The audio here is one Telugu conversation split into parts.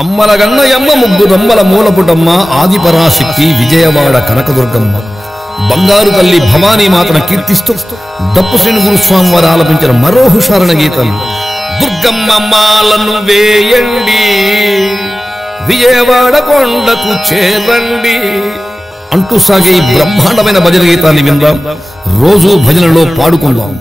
అమ్మల గన్నయమ్మ ముగ్గురమ్మల మూలపుటమ్మ ఆదిపరాశక్తి విజయవాడ కనకదుర్గమ్మ బంగారు తల్లి భవానీ మాతను కీర్తిస్తూ దప్పు శ్రీను గురుస్వామి వారు ఆలపించిన మరో హుషారణ గీతం దుర్గమ్మ మాలను వేయండి విజయవాడ కొండకు చేరండి అంటూ సాగే ఈ బ్రహ్మాండమైన భజన గీతాన్ని విందాం, రోజు భజనలో పాడుకుందాం.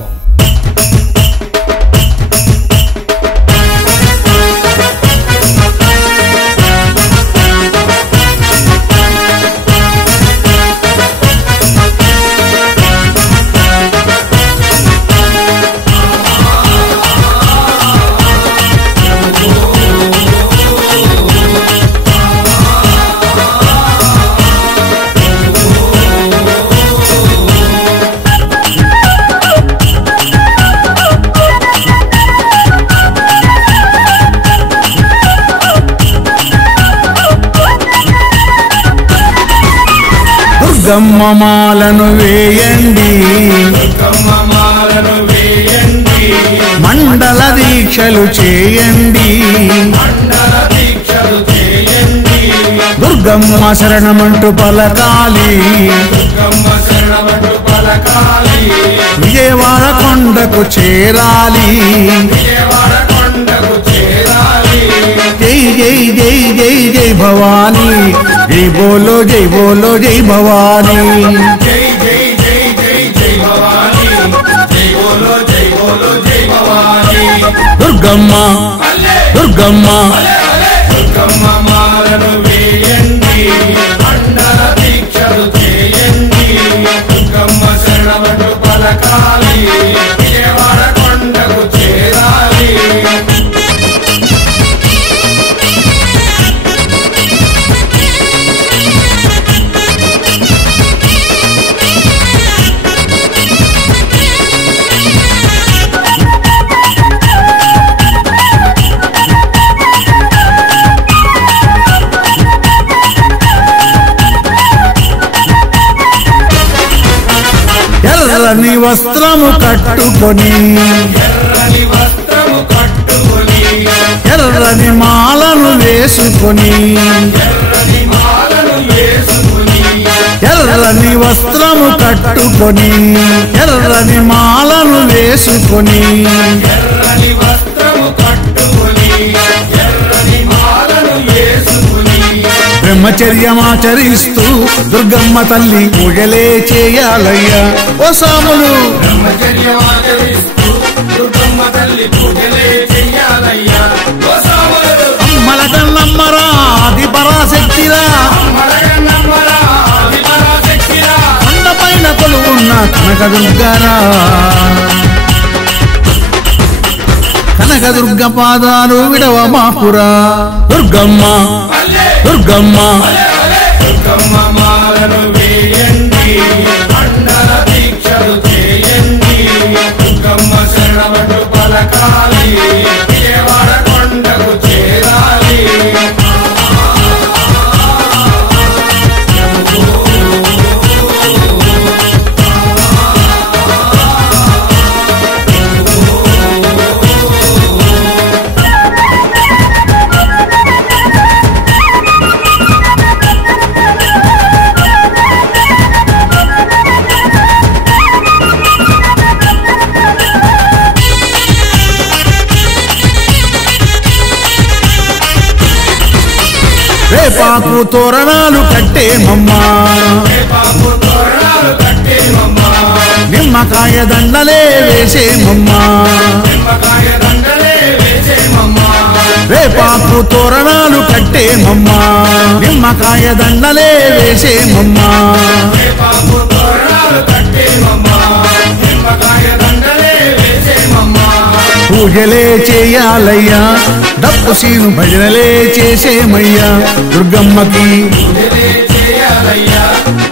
దుర్గమ్మ మాలను వేయండి, మండల దీక్షలు చేయండి, దుర్గమ్మ శరణమంటూ పలకాలి, విజయవాడ కొండకు చేరాలి. జై జై జై జై జై భవానీ, జై బోలో జై బోలో జై భవానీ. దుర్గమ్మ దుర్గమ్మ దుర్గమ్మ మాలను వేయండి, మండల దీక్షలు చేయండి, దుర్గమ్మ శరణమంటూ పలకాలి, విజయవాడ కొండకు చేరాలి. ఎర్రని వస్త్రము కట్టుకొని, ఎర్రని వస్త్రము కట్టుకొని, ఎర్రని మాలను వేసుకొని, ఎర్రని మాలను వేసుకొని, ఎర్రని వస్త్రము కట్టుకొని, ఎర్రని మాలను వేసుకొని, ఎర్రని వస్త్రము కట్టుకొని, ఎర్రని మాలను వేసుకొని, బ్రహ్మచర్యమాచరిస్తూ దుర్గమ్మ తల్లి పూజలే చేయాలయ్యా. ఓ సాములు బ్రహ్మచర్యమాచరిస్తూ దుర్గమ్మ తల్లి పూజలే చెయ్యాలయ్యా. ఓ సాములు అమ్మల కన్నమ్మరా ఆది పరాశక్తిరా, అమ్మలగన్నమ్మరా, ఆదిపరాశక్తిరా, కొండపైన కొలువున్న కనకదుర్గరా. కనకదుర్గ పాదాలు విడవ మాకురా. దుర్గమ్మ దుర్గమ్మ దుర్గమ్మ మాలను వేయండి, మండల దీక్షలు చేయండి, దుర్గమ్మ శరణమంటూ పలకాలి, విజయవాడ కొండకు చేరాలి. రేపాకు తోరణాలు కట్టేమమ్మా, వేపాకు తోరణాలు కట్టేమమ్మా, నిమ్మకాయ దండలే వేసేమమ్మా. నిమ్మకాయ దండలే వేసేమమ్మా, రేపాకు తోరణాలు కట్టేమమ్మా, నిమ్మకాయ దండలే వేసేమమ్మా. వేపాకు తోరణాలు కట్టేమమ్మా, నిమ్మకాయ దండలే వేసేమమ్మా. పూజలే చేయాలయ్యా, డప్పు సీను భజనలే చేసేమయ్యా. దుర్గమ్మకి పూజలే చేయాలయ్యా,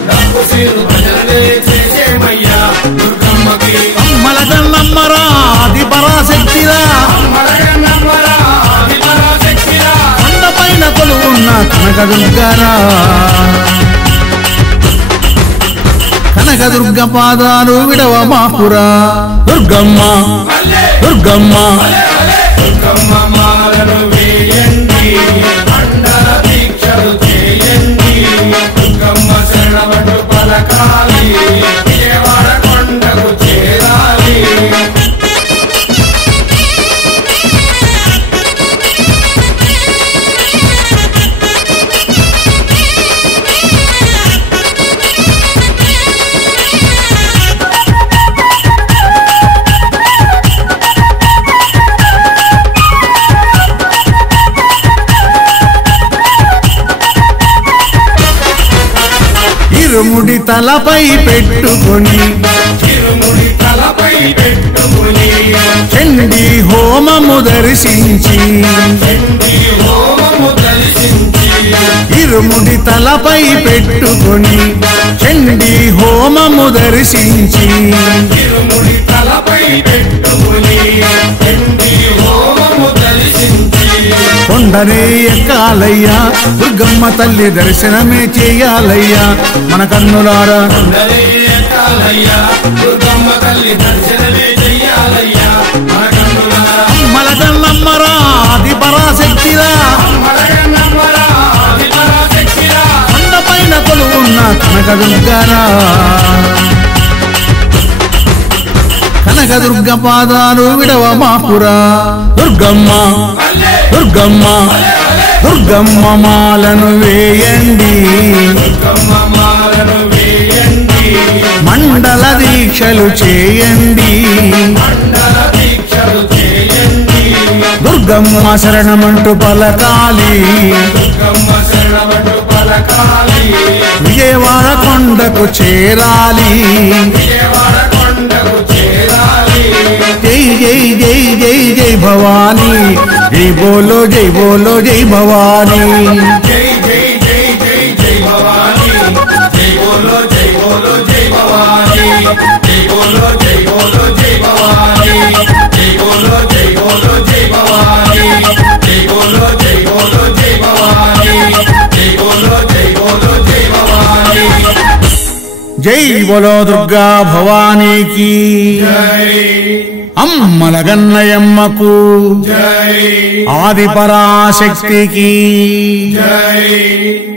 డప్పు సీను భజనలే చేసేమయ్యా. దుర్గమ్మకి అమ్మల కన్నమ్మరా ఆది పరాశక్తిరా, అమ్మలగన్నమ్మరా, ఆదిపరాశక్తిరా, కొండపైన కొలువున్న కనకదుర్గరా. కనకదుర్గ పాదాలు విడవ మాకురా. దుర్గమ్మ దుర్గమ్మ దుర్గమ్మ మాలను వేయండి, ఇరుముడి తలపై పెట్టుకొని ఇరుముడి తలపై పెట్టుకొని చండీ హోమము దర్శించి చండీ హోమము దర్శించి ఇరుముడి తలపై పెట్టుకొని చండీ హోమము దర్శించి ఇరుముడి తలపై పెట్టుకొని చండీ హోమము దర్శించి కొండనే ఎక్కాలయ్యా దుర్గమ్మ తల్లి దర్శనమే చేయాలయ్యా మన కన్నులారా ఎక్కాలయ్యా దుర్గమ్మ తల్లి దర్శనమే చెయ్యాలయ్యా మన కన్నులారా మలకన్నమ్మరా ఆది పరాశక్తిరా మలగన్నమ్మరా ఆది పరాశక్తిరా కొండపైన కొలువున్న కనకదుర్గరా కనకదుర్గ పాదాలు విడవ మాపురా దుర్గమ్మ దుర్గమ్మ దుర్గమ్మ మాలను వేయండి దుర్గమ్మ మాలను వేయండి మండల దీక్షలు చేయండి మండల దీక్షలు చేయండి దుర్గమ్మ శరణమంటూ పలకాలి దుర్గమ్మ శరణమంటూ పలకాలి విజయవాడ కొండకు చేరాలి విజయవాడ కొండకు చేరాలి జై జై జై జై జై భవానీ జై బోలో జై బోలో జై భవానీ జై జై జై జై జై భవానీ జై బోలో జై బోలో జై భవానీ జై బోలో జై బోలో జై భవానీ జై బోలో జై బోలో జై భవానీ జై బోలో జై బోలో జై భవానీ జై బోలో జై బోలో జై భవానీ జై బోలో దుర్గా భవానీకి జై అమ్మల గన్నయమ్మకు జై ఆది పరాశక్తికి జై